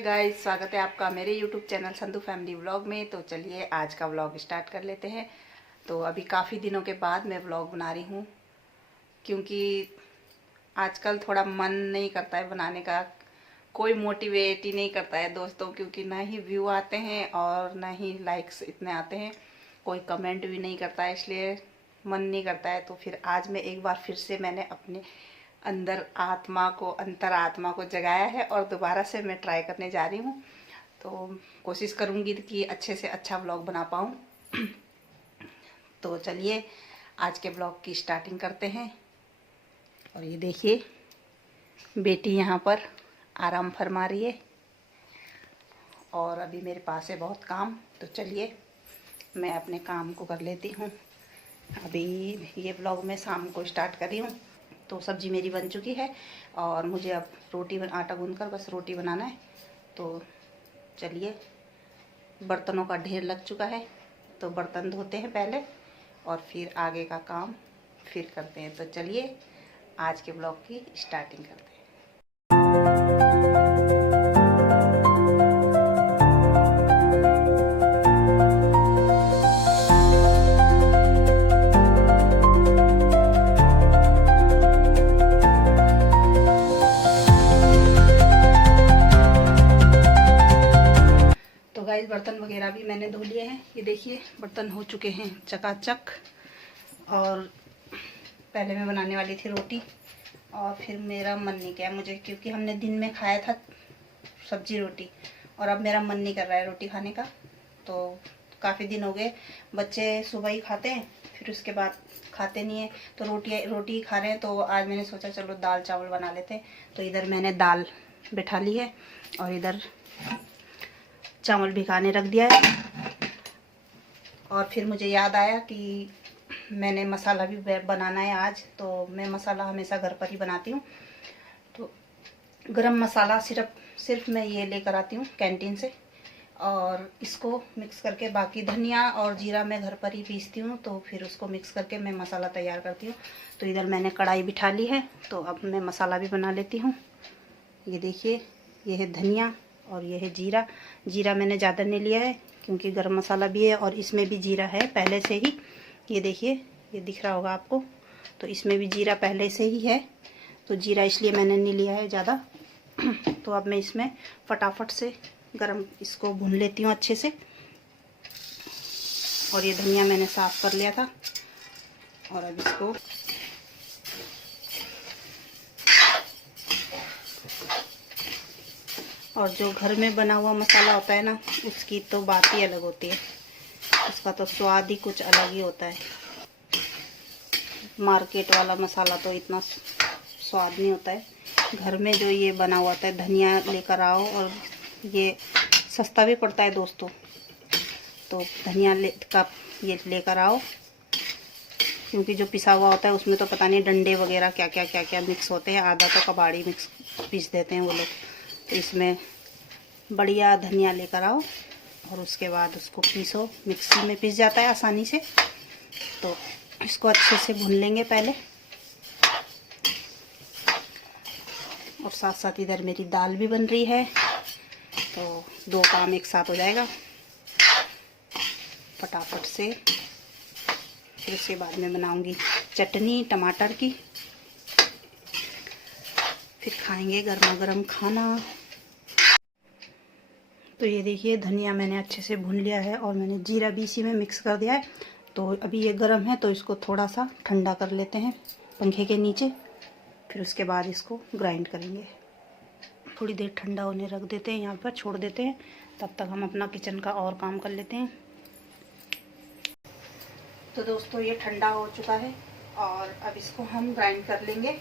Hi guys, स्वागत है आपका मेरे YouTube channel Sandhu family vlog में। तो चलिए आज का व्लॉग स्टार्ट कर लेते हैं। तो अभी काफ़ी दिनों के बाद मैं व्लॉग बना रही हूँ, क्योंकि आजकल थोड़ा मन नहीं करता है बनाने का, कोई मोटिवेट ही नहीं करता है दोस्तों, क्योंकि ना ही व्यू आते हैं और ना ही लाइक्स इतने आते हैं, कोई कमेंट भी नहीं करता है, इसलिए मन नहीं करता है। तो फिर आज मैं एक बार फिर से मैंने अपने अंतरात्मा को जगाया है और दोबारा से मैं ट्राई करने जा रही हूँ। तो कोशिश करूँगी कि अच्छे से अच्छा व्लॉग बना पाऊँ। तो चलिए आज के व्लॉग की स्टार्टिंग करते हैं। और ये देखिए बेटी यहाँ पर आराम फरमा रही है और अभी मेरे पास है बहुत काम। तो चलिए मैं अपने काम को कर लेती हूँ। अभी ये व्लॉग मैं शाम को स्टार्ट कर रही हूँ। तो सब्ज़ी मेरी बन चुकी है और मुझे अब आटा गूंदकर बस रोटी बनाना है। तो चलिए, बर्तनों का ढेर लग चुका है, तो बर्तन धोते हैं पहले और फिर आगे का काम फिर करते हैं। तो चलिए आज के ब्लॉग की स्टार्टिंग करते हैं। गाइस बर्तन वगैरह भी मैंने धो लिए हैं। ये देखिए बर्तन हो चुके हैं चकाचक। और पहले मैं बनाने वाली थी रोटी और फिर मेरा मन नहीं किया मुझे, क्योंकि हमने दिन में खाया था सब्जी रोटी और अब मेरा मन नहीं कर रहा है रोटी खाने का। तो काफ़ी दिन हो गए, बच्चे सुबह ही खाते हैं फिर उसके बाद खाते नहीं है, तो रोटी ही खा रहे हैं। तो आज मैंने सोचा चलो दाल चावल बना लेते हैं। तो इधर मैंने दाल बिठा ली है और इधर चावल भिगाने रख दिया है। और फिर मुझे याद आया कि मैंने मसाला भी बनाना है आज। तो मैं मसाला हमेशा घर पर ही बनाती हूँ। तो गरम मसाला सिर्फ मैं ये लेकर आती हूँ कैंटीन से, और इसको मिक्स करके बाकी धनिया और जीरा मैं घर पर ही पीसती हूँ। तो फिर उसको मिक्स करके मैं मसाला तैयार करती हूँ। तो इधर मैंने कढ़ाई बिठा ली है, तो अब मैं मसाला भी बना लेती हूँ। ये देखिए, ये है धनिया और ये है जीरा। जीरा मैंने ज़्यादा नहीं लिया है क्योंकि गरम मसाला भी है और इसमें भी जीरा है पहले से ही। ये देखिए, ये दिख रहा होगा आपको, तो इसमें भी जीरा पहले से ही है, तो जीरा इसलिए मैंने नहीं लिया है ज़्यादा। तो अब मैं इसमें फटाफट से इसको भून लेती हूँ अच्छे से। और ये धनिया मैंने साफ़ कर लिया था और अब इसको और जो घर में बना हुआ मसाला होता है ना, उसकी तो बात ही अलग होती है, उसका तो स्वाद ही कुछ अलग ही होता है। मार्केट वाला मसाला तो इतना स्वाद नहीं होता है। घर में जो ये बना हुआ होता है, धनिया लेकर आओ, और ये सस्ता भी पड़ता है दोस्तों। तो धनिया ये लेकर आओ, क्योंकि जो पिसा हुआ होता है उसमें तो पता नहीं डंडे वगैरह क्या क्या मिक्स होते हैं, आधा तो कबाड़ी मिक्स पीस देते हैं वो लोग। तो इसमें बढ़िया धनिया लेकर आओ और उसके बाद उसको पीसो, मिक्सी में पीस जाता है आसानी से। तो इसको अच्छे से भून लेंगे पहले, और साथ साथ इधर मेरी दाल भी बन रही है, तो दो काम एक साथ हो जाएगा फटाफट से। फिर उसके बाद में बनाऊंगी चटनी टमाटर की, फिर खाएंगे गर्मा गर्म खाना। तो ये देखिए धनिया मैंने अच्छे से भून लिया है और मैंने जीरा भी इसी में मिक्स कर दिया है। तो अभी ये गर्म है, तो इसको थोड़ा सा ठंडा कर लेते हैं पंखे के नीचे, फिर उसके बाद इसको ग्राइंड करेंगे। थोड़ी देर ठंडा होने रख देते हैं, यहाँ पर छोड़ देते हैं, तब तक हम अपना किचन का और काम कर लेते हैं। तो दोस्तों ये ठंडा हो चुका है और अब इसको हम ग्राइंड कर लेंगे।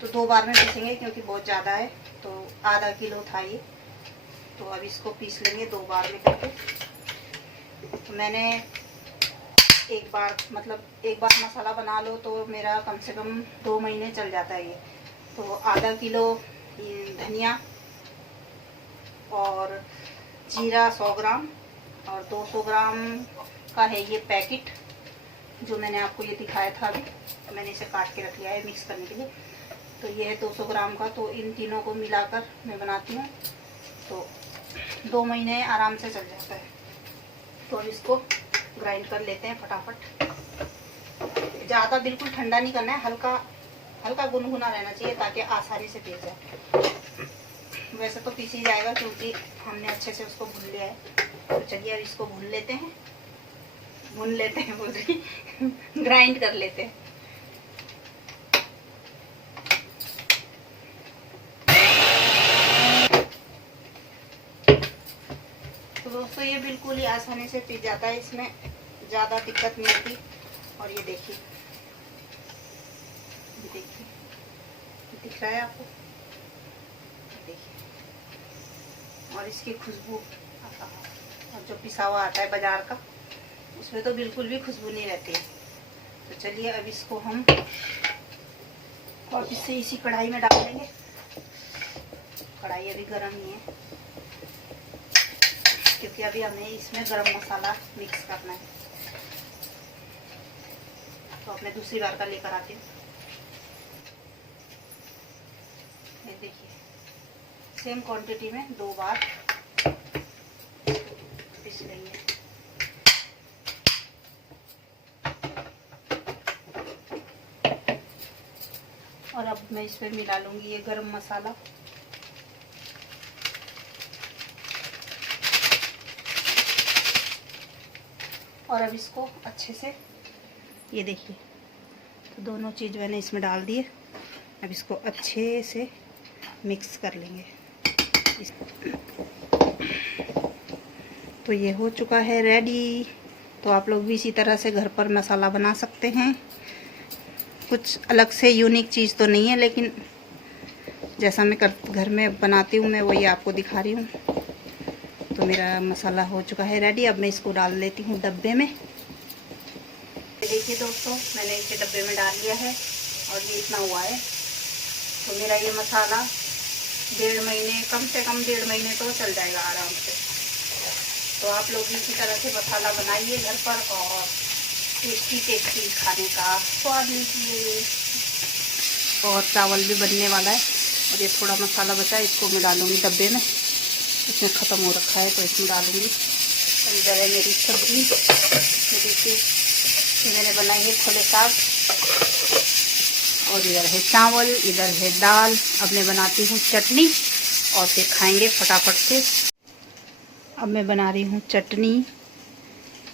तो 2 बार में पीसेंगे क्योंकि बहुत ज़्यादा है, तो आधा किलो था ये, तो अब इसको पीस लेंगे 2 बार में करके। तो मैंने एक बार मसाला बना लो तो मेरा कम से कम 2 महीने चल जाता है ये। तो आधा किलो धनिया और जीरा 100 ग्राम और 200 ग्राम का है ये पैकेट, जो मैंने आपको ये दिखाया था अभी। तो मैंने इसे काट के रख लिया है मिक्स करने के लिए। तो ये है 200 ग्राम का। तो इन तीनों को मिलाकर मैं बनाती हूँ। तो 2 महीने आराम से चल जाता है। तो अब इसको ग्राइंड कर लेते हैं फटाफट। ज़्यादा बिल्कुल ठंडा नहीं करना है, हल्का हल्का गुनगुना रहना चाहिए ताकि आसानी से पीस जाए। वैसे तो पीस ही जाएगा क्योंकि हमने अच्छे से उसको भून लिया है। तो चलिए अब इसको भून लेते हैं बोल रही ग्राइंड कर लेते हैं। तो दोस्तों ये बिल्कुल ही आसानी से पीस जाता है, इसमें ज़्यादा दिक्कत नहीं होती। और ये देखिए दिख रहा है आपको, देखिए। और इसकी खुशबू, और जो पिसा हुआ आता है बाजार का, उसमें तो बिल्कुल भी खुशबू नहीं रहती है। तो चलिए अब इसको हम वापस से इसी कढ़ाई में डाल देंगे। कढ़ाई अभी गर्म नहीं है क्योंकि अभी हमें इसमें गरम मसाला मिक्स करना है। तो अब मैं दूसरी बार का लेकर आती हूँ। ये देखिए सेम क्वांटिटी में 2 बार पीस लेंगे। और अब मैं इसमें मिला लूँगी ये गरम मसाला। और अब इसको अच्छे से, ये देखिए, तो दोनों चीज़ मैंने इसमें डाल दिए। अब इसको अच्छे से मिक्स कर लेंगे। तो ये हो चुका है रेडी। तो आप लोग भी इसी तरह से घर पर मसाला बना सकते हैं। कुछ अलग से यूनिक चीज़ तो नहीं है, लेकिन जैसा मैं घर में बनाती हूँ मैं वही आपको दिखा रही हूँ। तो मेरा मसाला हो चुका है रेडी। अब मैं इसको डाल लेती हूँ डब्बे में। देखिए दोस्तों मैंने इसे डब्बे में डाल लिया है और ये इतना हुआ है। तो मेरा ये मसाला 1.5 महीने, कम से कम 1.5 महीने तो चल जाएगा आराम से। तो आप लोग भी इसी तरह से मसाला बनाइए घर पर और टेस्टी खाने का स्वाद लीजिए। और चावल भी बनने वाला है और ये थोड़ा मसाला बचा है, इसको मैं डालूँगी डब्बे में। इसमें ख़त्म हो रखा है तो इसमें डालूँगी। और इधर है मेरी सब्ज़ी, ये देखिए ये मैंने बनाई है छोले साग। और इधर है चावल, इधर है दाल। अब मैं बनाती हूँ चटनी और फिर खाएंगे फटाफट से। अब मैं बना रही हूँ चटनी।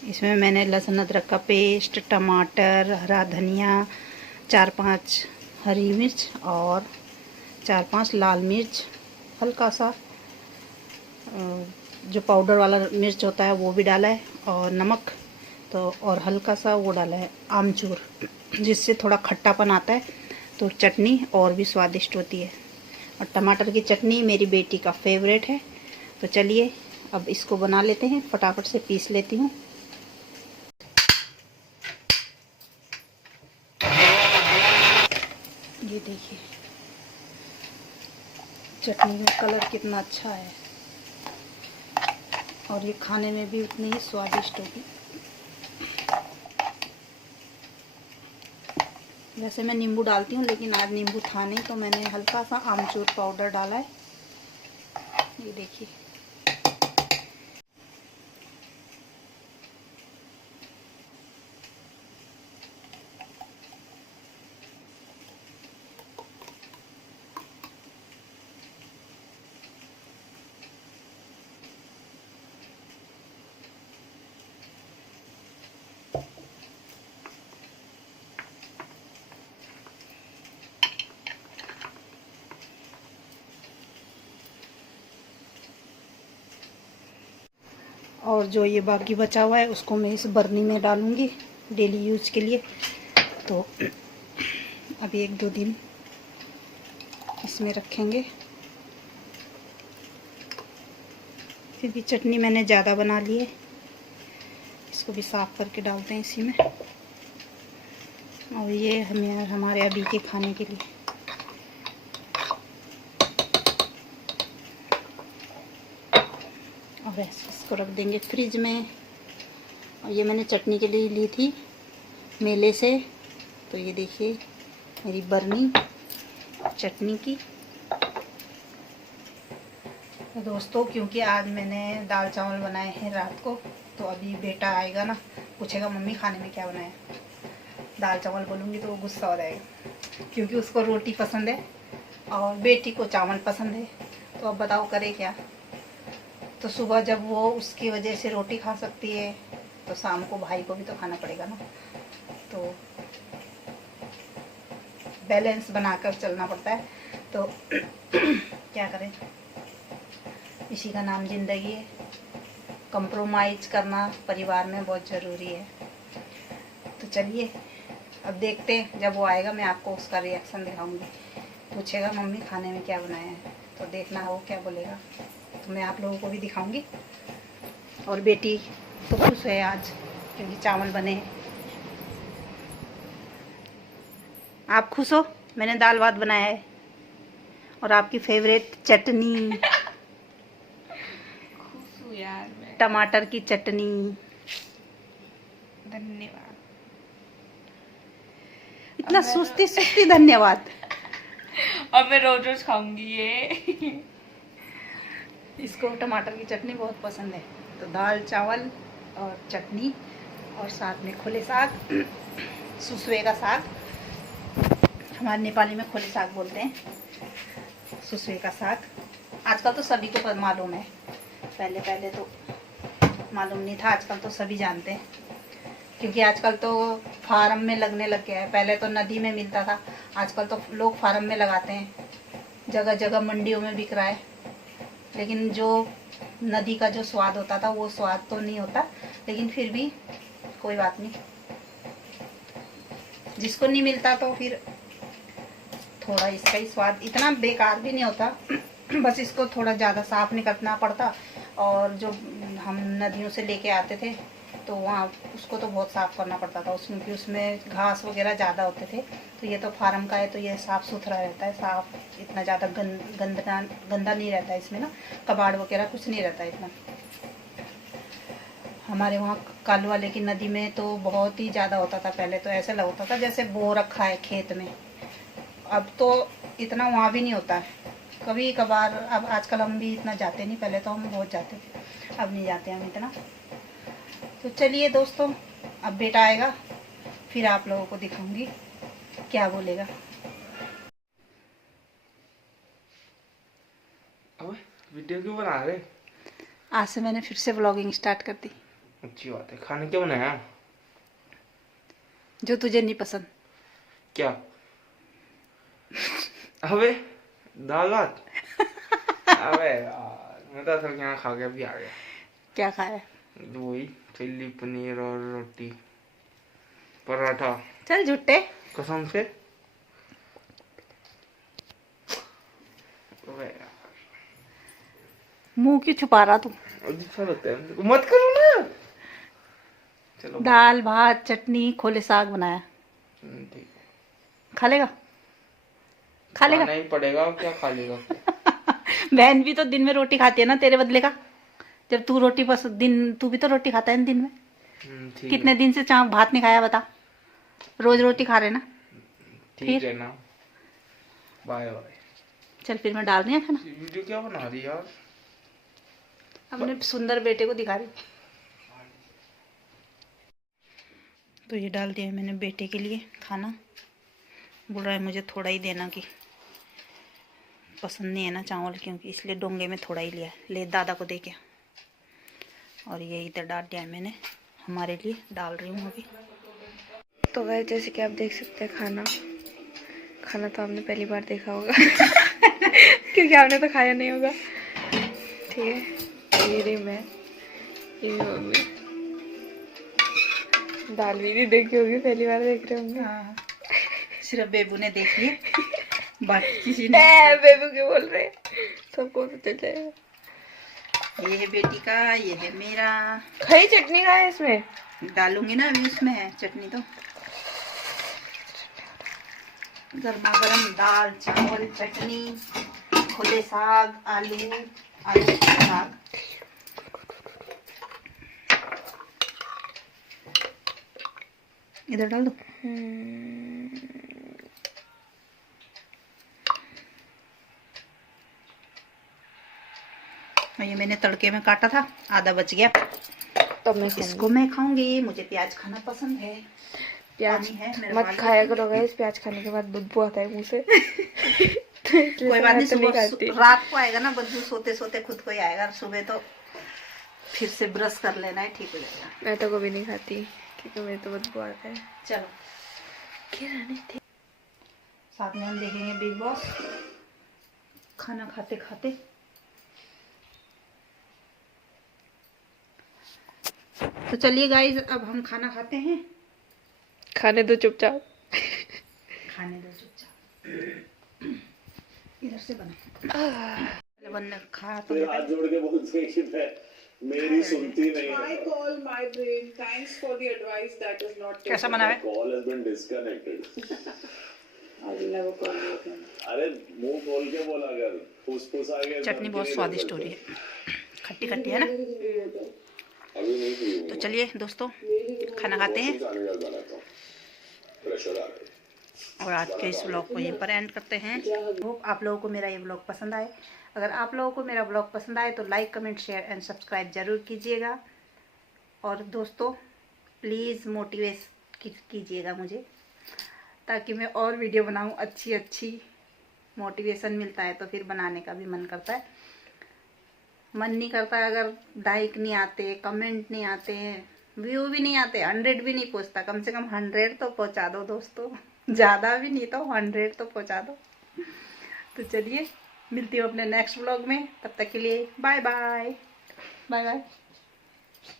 इसमें मैंने लहसुन अदरक का पेस्ट, टमाटर, हरा धनिया, 4-5 हरी मिर्च और 4-5 लाल मिर्च, हल्का सा जो पाउडर वाला मिर्च होता है वो भी डाला है, और नमक तो, और हल्का सा वो डाला है आमचूर, जिससे थोड़ा खट्टापन आता है तो चटनी और भी स्वादिष्ट होती है। और टमाटर की चटनी मेरी बेटी का फेवरेट है। तो चलिए अब इसको बना लेते हैं, फटाफट से पीस लेती हूँ। ये देखिए चटनी में कलर कितना अच्छा है और ये खाने में भी उतनी ही स्वादिष्ट होगी। वैसे मैं नींबू डालती हूँ लेकिन आज नींबू था नहीं तो मैंने हल्का सा आमचूर पाउडर डाला है। ये देखिए और जो ये बाकी बचा हुआ है उसको मैं इस बर्नी में डालूँगी डेली यूज के लिए। तो अभी 1-2 दिन इसमें रखेंगे। फिर भी चटनी मैंने ज़्यादा बना ली है, इसको भी साफ़ करके डालते हैं इसी में। और ये हमारे अभी के खाने के लिए। और ऐसे इसको रख देंगे फ्रिज में। और ये मैंने चटनी के लिए ली थी मेले से। तो ये देखिए मेरी बर्नी चटनी की। तो दोस्तों क्योंकि आज मैंने दाल चावल बनाए हैं रात को, तो अभी बेटा आएगा ना, पूछेगा मम्मी खाने में क्या बनाया। दाल चावल बोलूँगी तो वो गुस्सा हो जाएगा, क्योंकि उसको रोटी पसंद है और बेटी को चावल पसंद है। तो अब बताओ करे क्या। तो सुबह जब वो उसकी वजह से रोटी खा सकती है, तो शाम को भाई को भी तो खाना पड़ेगा ना। तो बैलेंस बनाकर चलना पड़ता है। तो क्या करें, इसी का नाम ज़िंदगी है। कंप्रोमाइज़ करना परिवार में बहुत ज़रूरी है। तो चलिए अब देखते हैं, जब वो आएगा मैं आपको उसका रिएक्शन दिखाऊंगी। पूछेगा मम्मी खाने में क्या बनाया है, तो देखना है वो क्या बोलेगा, तो मैं आप लोगों को भी दिखाऊंगी। और बेटी तो खुश है आज क्योंकि चावल बने हैं। आप खुश हो? मैंने दाल भात बनाया है और आपकी फेवरेट चटनी, खुश हूँ यार मैं। टमाटर की चटनी। धन्यवाद। इतना सुस्ती सुस्ती धन्यवाद। अब मैं रोज रोज खाऊंगी ये। इसको टमाटर की चटनी बहुत पसंद है। तो दाल चावल और चटनी और साथ में खोले साग, सुसुए का साग, हमारे नेपाली में खोले साग बोलते हैं, सुसुए का साग। आजकल तो सभी को मालूम है, पहले पहले तो मालूम नहीं था, आजकल तो सभी जानते हैं। क्योंकि आजकल तो फार्म में लगने लग गया है, पहले तो नदी में मिलता था, आजकल तो लोग फार्म में लगाते हैं, जगह जगह मंडियों में बिक रहा है। लेकिन जो नदी का जो स्वाद होता था वो स्वाद तो नहीं होता, लेकिन फिर भी कोई बात नहीं, जिसको नहीं मिलता तो फिर थोड़ा इसका ही स्वाद इतना बेकार भी नहीं होता। बस इसको थोड़ा ज़्यादा साफ नहीं करना पड़ता। और जो हम नदियों से लेके आते थे तो वहाँ उसको तो बहुत साफ़ करना पड़ता था, उसमें कि उसमें घास वगैरह ज़्यादा होते थे। तो ये तो फार्म का है तो ये साफ़ सुथरा रहता है, साफ़, इतना ज़्यादा गंदा नहीं रहता है इसमें ना, कबाड़ वगैरह कुछ नहीं रहता है इतना। हमारे वहाँ कालू वाले की नदी में तो बहुत ही ज़्यादा होता था, पहले तो ऐसा लगता था जैसे बो रखा है खेत में। अब तो इतना वहाँ भी नहीं होता है, कभी कभार। अब आजकल हम भी इतना जाते नहीं, पहले तो हम बहुत जाते थे, अब नहीं जाते हम इतना। तो चलिए दोस्तों, अब बेटा आएगा फिर आप लोगों को दिखाऊंगी क्या बोलेगा। वीडियो क्यों बना रहे? आज से मैंने फिर से व्लॉगिंग स्टार्ट कर दी। अच्छी बात है। खाने क्या बनाया? जो तुझे नहीं पसंद। क्या? अबे दाल भात। अबे यार, मैं तो असल यहाँ खा के भी आ गया। क्या खाया? वही चिल्ली पनीर और रोटी, पराठा। चल झूठे। कसम से। अबे यार, मुंह क्यों छुपा रहा तू? अच्छा लगता है, मत करो ना। चलो दाल भात चटनी खोले साग बनाया, ठीक है। खा लेगा? खा लेगा? खाना ही पड़ेगा, और क्या खा लेगा? बहन भी तो दिन में रोटी खाती है ना तेरे बदले का। जब तू रोटी तू भी तो रोटी खाता है ना दिन में। ठीक कितने है। दिन से चाह भात नहीं खाया बता? रोज रोटी खा रहे ना। ठीक है ना, बाय बाय। चल फिर मैं डाल रही हूँ खाना, वीडियो क्या बना रही यार? अपने सुंदर बेटे को दिखा रही। तो ये डाल दिया मैंने बेटे के लिए खाना। बोल रहा है मुझे थोड़ा ही देना, कि पसंद नहीं है ना चावल, क्योंकि इसलिए डोंगे में थोड़ा ही लिया। ले दादा को दे के। और ये इधर डाल दिया है मैंने, हमारे लिए डाल रही हूँ अभी। तो वह जैसे कि आप देख सकते हैं खाना तो आपने पहली बार देखा होगा। क्योंकि आपने तो खाया नहीं होगा। ठीक है, ये रही मैं, ये मम्मी। दाल भी नहीं देखी होगी, पहली बार देख रहे होंगे। हाँ, सिर्फ बेबू ने देख लिया, बाकी किसी ने। बेबू क्यों बोल रहे, सबको तो चल जाएगा। ये है बेटी का, ये है मेरा। खरी चटनी का है इसमें, डालूंगी ना अभी, उसमें है चटनी। तो गर्मा गर्म दाल चावल चटनी, खुले साग, आलू का साग। इधर डाल दो। और ये मैंने तड़के में काटा था, आधा बच गया, तब मैं इसको मैं खाऊंगी। मुझे प्याज खाना पसंद है। प्याज है मेरे मत बाल खाया करो गाइस, प्याज खाने के बाद बदबू आता है मुंह से। तो इसलिए कोई बात नहीं, तो सुबह खाती। रात को आएगा ना बदबू, सोते सोते खुद को ही आएगा, सुबह तो फिर से ब्रश कर लेना है, ठीक हो जाएगा। मैं तो कभी नहीं खाती क्योंकि मेरे तो बदबू आता है। चलो साथ में हम देखेंगे बिग बॉस खाना खाते खाते। तो चलिए गाइस, अब हम खाना खाते हैं। खाने दो चुपचाप। खाने दो चुपचाप, इधर से बना बनने खा तो हाथ जोड़ के बोलते हैं कि मैं मेरी सुनती नहीं है। I call my brain. Thanks for the advice. That is not taken. कैसा बना है? Call has been disconnected. I will never call you again. अरे मुंह खोल के बोला कर, फुसफुस आ गया। चटनी बहुत स्वादिष्ट हो रही है, खट्टी खट्टी है ना। अभी नहीं पी तो चलिए दोस्तों, खाना खाते हैं प्रेशर आ रहा है। और आज के इस व्लॉग को यहीं पर एंड करते हैं। होप आप लोगों को मेरा ये व्लॉग पसंद आए। अगर आप लोगों को मेरा व्लॉग पसंद आए तो like, comment, share and subscribe ज़रूर कीजिएगा। और दोस्तों प्लीज़ मोटिवेट कीजिएगा मुझे, ताकि मैं और वीडियो बनाऊं अच्छी। मोटिवेशन मिलता है तो फिर बनाने का भी मन करता है। मन नहीं करता अगर लाइक नहीं आते, कमेंट नहीं आते, व्यू भी नहीं आते, 100 भी नहीं पहुंचता, कम से कम 100 तो पहुंचा दो दोस्तों, ज़्यादा भी नहीं तो 100 तो पहुंचा दो। तो चलिए मिलती हूँ अपने नेक्स्ट व्लॉग में, तब तक के लिए बाय बाय।